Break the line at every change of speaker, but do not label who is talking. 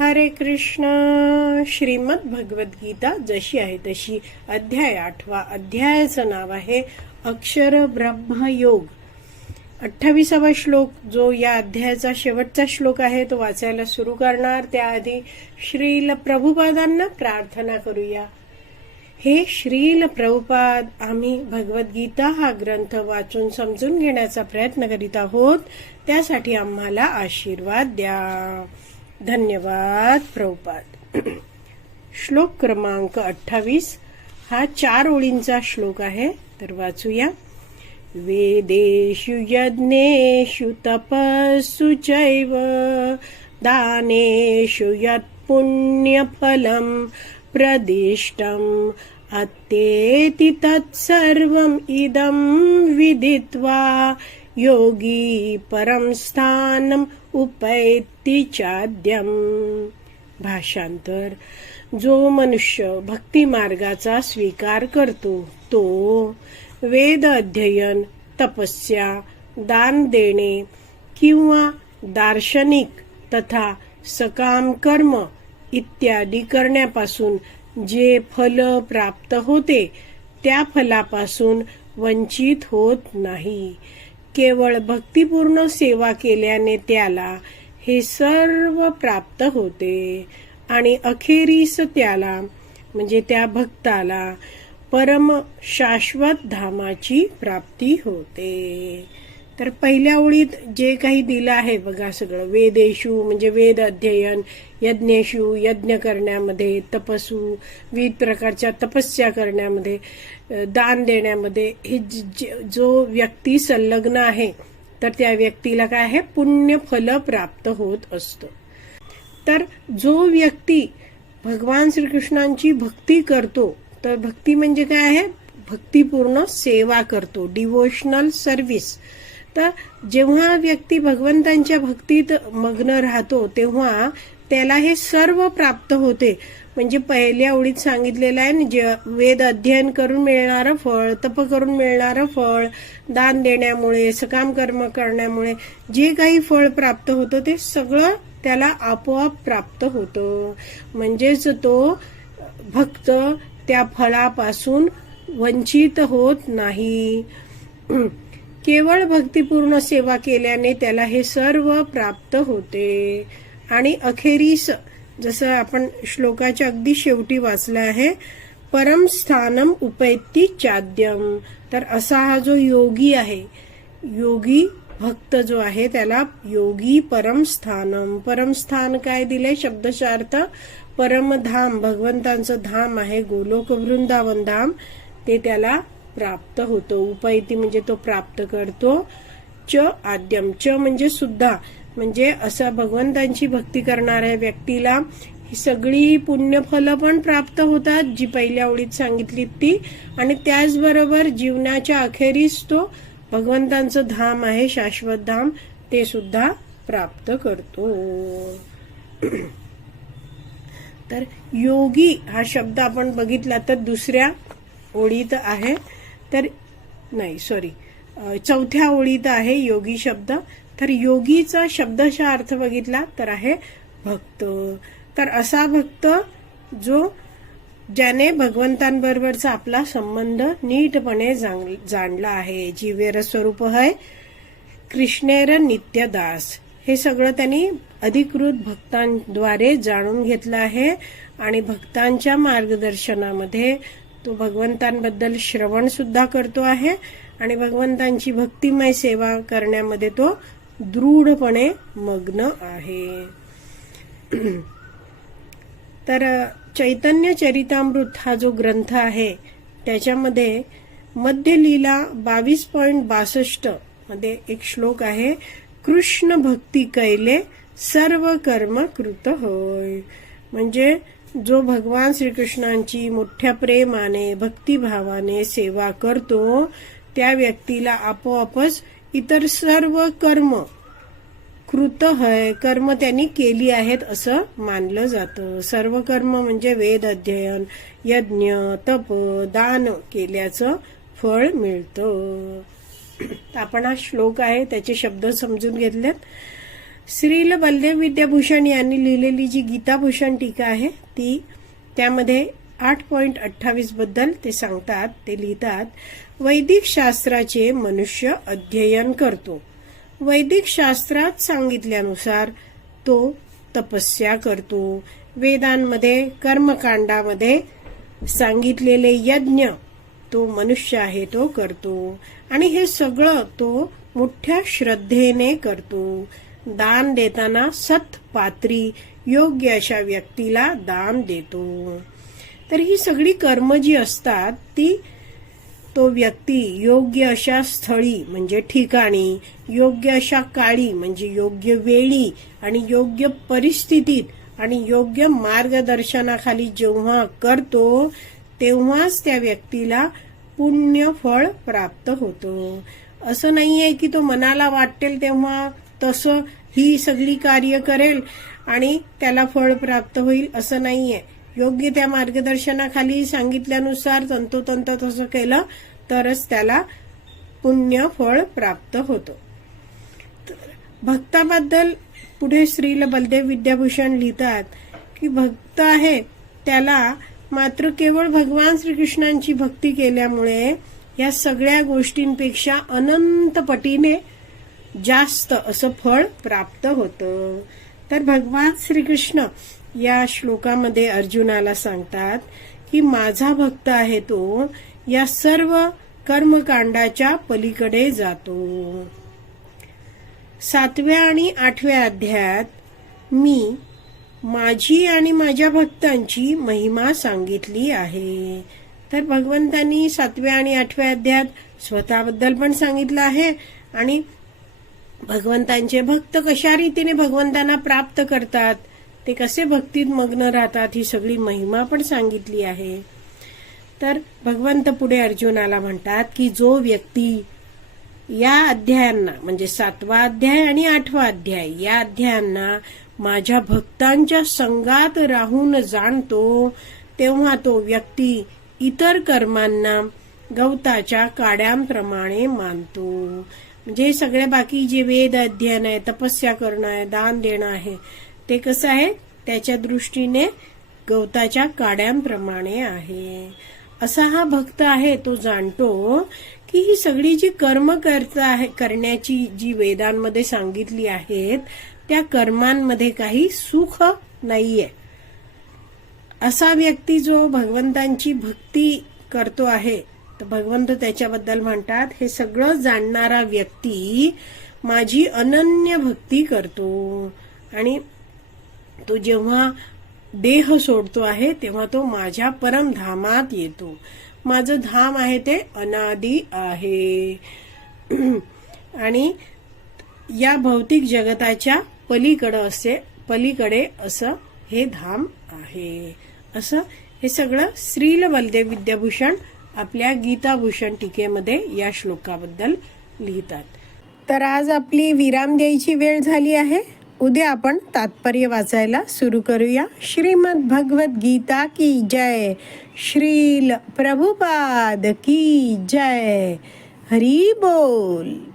हरे कृष्ण. श्रीमद भगवद्गीता जशी आहे तशी अध्याय आठवा अध्यायाचं नाव आहे अक्षर ब्रह्मयोग अठ्ठावीसावा श्लोक जो या अध्यायाचा शेवटचा श्लोक आहे तो वाचायला सुरू करणार. त्याआधी श्रील प्रभुपादांना प्रार्थना करूया. हे श्रील प्रभुपाद आम्ही भगवद्गीता हा ग्रंथ वाचून समजून घेण्याचा प्रयत्न करीत आहोत. त्यासाठी आम्हाला आशीर्वाद द्या. धन्यवाद प्रभुपाद. श्लोक क्रमांक अठ्ठावीस. हा चार ओळींचा श्लोक आहे तर वाचूया. वेदेषु यज्ञेषु तपस्सु चैव दानेषु यत्पुण्यफलम् प्रदिष्टम् अत्येति तत्सर्वम् इदं विदित्वा योगी परं स्थानम् उपैति भाषांतर जो मनुष्य भक्ती मार्गाचा स्वीकार करतो तो वेद अध्ययन तपस्या दान देणे किंवा दार्शनिक तथा सकाम कर्म इत्यादी करण्यापासून जे फल प्राप्त होते त्या फलापासून वंचित होत नाही. केवळ भक्तिपूर्ण सेवा केल्याने त्याला हे सर्व प्राप्त होते. आणि अखेरीस त्याला म्हणजे त्या भक्ताला परम शाश्वत धामाची प्राप्ती होते. तर पहिल्या ओळीत जे काही दिलं आहे बघा सगळं वेदेशू म्हणजे वेद अध्ययन यज्ञेशू यज्ञ करण्यामध्ये तपसू विविध प्रकारच्या तपस्या करण्यामध्ये दान देण्यामध्ये हे जो व्यक्ती संलग्न आहे तर त्या व्यक्तीला काय आहे? पुण्य फल प्राप्त होत असतं. तर जो व्यक्ती भगवान श्रीकृष्णांची भक्ती करतो तर भक्ती म्हणजे काय आहे? भक्तिपूर्ण सेवा करतो डिवोशनल सर्व्हिस तर जेव्हा व्यक्ती भगवंतांच्या भक्तीत मग्न राहतो तेव्हा त्याला हे सर्व प्राप्त होते. म्हणजे पहिल्या ओळीत सांगितलेलं आहे ना जे वेद अध्ययन करून मिळणारं फळ तप करून मिळणारं फळ दान देण्यामुळे सकाम कर्म करण्यामुळे जे काही फळ प्राप्त होतं ते सगळं त्याला आपोआप प्राप्त होतं. म्हणजेच तो भक्त त्या फळापासून वंचित होत नाही. केवळ भक्तिपूर्ण सेवा केल्याने त्याला हे सर्व प्राप्त होते. आणि अखेरीस जसं आपण श्लोकाच्या अगदी शेवटी वाचलं आहे परम स्थानम उपैती चाद्यम. तर असा हा जो योगी आहे योगी भक्त जो आहे त्याला योगी परमस्थानम परमस्थान काय दिले शब्दशार्थ? परमधाम भगवंतांचं धाम आहे गोलोक वृंदावन धाम. ते त्याला प्राप्त होतो. उपैती म्हणजे तो प्राप्त करतो. च आद्यम. च म्हणजे सुद्धा. म्हणजे असं भगवंतांची भक्ती करणाऱ्या व्यक्तीला ही सगळी पुण्यफलं पण प्राप्त होतात जी पहिल्या ओळीत सांगितली ती. आणि त्याचबरोबर जीवनाच्या अखेरीस तो भगवंतांचं धाम आहे शाश्वत धाम ते सुद्धा प्राप्त करतो. तर योगी हा शब्द आपण बघितला तर दुसऱ्या ओळीत आहे. तर नाही सॉरी चौथ्या ओळीत आहे योगी शब्द. तर योगीचा शब्दशा अर्थ बघितला तर आहे भक्त. तर असा भक्त जो ज्याने भगवंतांबरोबरचा आपला संबंध नीटपणे जाणला आहे. जीवेर स्वरूप आहे कृष्णेर नित्यदास हे सगळं त्यांनी अधिकृत भक्तांद्वारे जाणून घेतलं आहे. आणि भक्तांच्या मार्गदर्शनामध्ये तो भगवंतांबद्दल श्रवण सुद्धा करतो आहे आणि भगवंतांची भक्तिमय सेवा करण्यामध्ये तो दृढपणे मग्न आहे. तर चैतन्य चरितामृत हा जो ग्रंथ आहे त्याच्यामध्ये मध्य लीला बावीस पॉईंट बासष्टमध्ये एक श्लोक आहे कृष्ण भक्ती कैले सर्व कर्म कृत होय. म्हणजे जो भगवान श्रीकृष्णांची मोठ्या प्रेमाने भक्तिभावाने सेवा करतो त्या व्यक्तीला आपोआपच इतर सर्व कर्म कृत हय कर्म त्यांनी केली आहेत असं मानलं जातं. सर्व कर्म म्हणजे वेद अध्ययन यज्ञ तप दान केल्याचं फळ मिळतं. आपण हा श्लोक आहे त्याचे शब्द समजून घेतलेत. श्रील बलदेव विद्याभूषण यांनी लिहिलेली जी गीताभूषण टीका आहे ती त्यामध्ये आठ पॉइंट अठ्ठावीसबद्दल ते सांगतात ते लिहितात वैदिक शास्त्राचे मनुष्य अध्ययन करतो. वैदिक शास्त्रात सांगितल्यानुसार तो तपस्या करतो. वेदांमध्ये कर्मकांडामध्ये सांगितलेले यज्ञ तो मनुष्य आहे तो करतो. आणि हे सगळं तो मोठ्या श्रद्धेने करतो. दान देताना सत पात्री योग्य अशा व्यक्तीला दान देतो. तर ही सगळी कर्म जी असतात ती तो व्यक्ती योग्य अशा स्थळी म्हणजे ठिकाणी योग्य अशा काळी म्हणजे योग्य वेळी आणि योग्य परिस्थितीत आणि योग्य मार्गदर्शनाखाली जेव्हा करतो तेव्हाच त्या व्यक्तीला पुण्य फळ प्राप्त होतो. असं नाहीये की तो मनाला वाटेल तेव्हा तसं ही सगळी कार्य करेल आणि त्याला फळ प्राप्त होईल असं नाहीये. योग्य त्या मार्गदर्शनाखाली सांगितल्यानुसार तंतोतंत तसं केलं तरच त्याला पुण्य फळ प्राप्त होतं. भक्ताबद्दल पुढे श्रील बलदेव विद्याभूषण लिहितात की भक्त आहे त्याला मात्र केवळ भगवान श्रीकृष्णांची भक्ती केल्यामुळे या सगळ्या गोष्टींपेक्षा अनंत पटीने जास्त असं फळ प्राप्त होतं. तर भगवान श्रीकृष्ण या श्लोकामध्ये अर्जुनाला सांगतात की माझा भक्त आहे तो या सर्व कर्मकांडाच्या पलीकडे जातो. सातव्या आणि आठव्या अध्यायात मी माझी आणि माझ्या भक्तांची महिमा सांगितली आहे. तर भगवंतांनी सातव्या आणि आठव्या अध्यायात स्वतःबद्दल पण सांगितलं आहे आणि भगवंतांचे भक्त कशा रीतीने भगवंतांना प्राप्त करतात ते कसे भक्तीत मग्न राहतात ही सगळी महिमा पण सांगितली आहे. तर भगवंत पुढे अर्जुनाला म्हणतात की जो व्यक्ती या अध्यायांना म्हणजे सातवा अध्याय आणि आठवा अध्याय या अध्यायांना माझ्या भक्तांच्या संगात राहून जाणतो तेव्हा तो व्यक्ती इतर कर्मांना गवताच्या काड्यांप्रमाणे मानतो. म्हणजे हे सगळे बाकी जे वेद अध्ययन आहे तपस्या करणं आहे दान देणं आहे ते कसं आहे? त्याच्या दृष्टीने गवताच्या काड्यांप्रमाणे आहे. असा हा भक्त आहे तो जाणतो की ही सगळी जी कर्म करता आहे करण्याची जी वेदांमध्ये सांगितली आहेत त्या कर्मांमध्ये काही सुख नाहीये. असा व्यक्ती जो भगवंतांची भक्ती करतो आहे तर भगवंत त्याच्याबद्दल म्हणतात हे सगळं जाणणारा व्यक्ती माझी अनन्य भक्ती करतो. आणि तो जेव्हा देह सोडतो आहे तेव्हा तो माझ्या परमधामात येतो. माझं धाम आहे ते अनादी आहे. आणि या भौतिक जगताच्या पलीकडं असे पलीकडे असं हे धाम आहे. असं हे सगळं श्रील बलदेव विद्याभूषण आपल्या गीताभूषण टीकेमध्ये या श्लोकाबद्दल लिहितात. तर आज आपली विराम द्यायची वेळ झाली आहे. उद्या आपण तात्पर्य वाचायला सुरू करूया. श्रीमद भगवत गीता की जय. श्रील प्रभुपाद की जय. हरी बोल.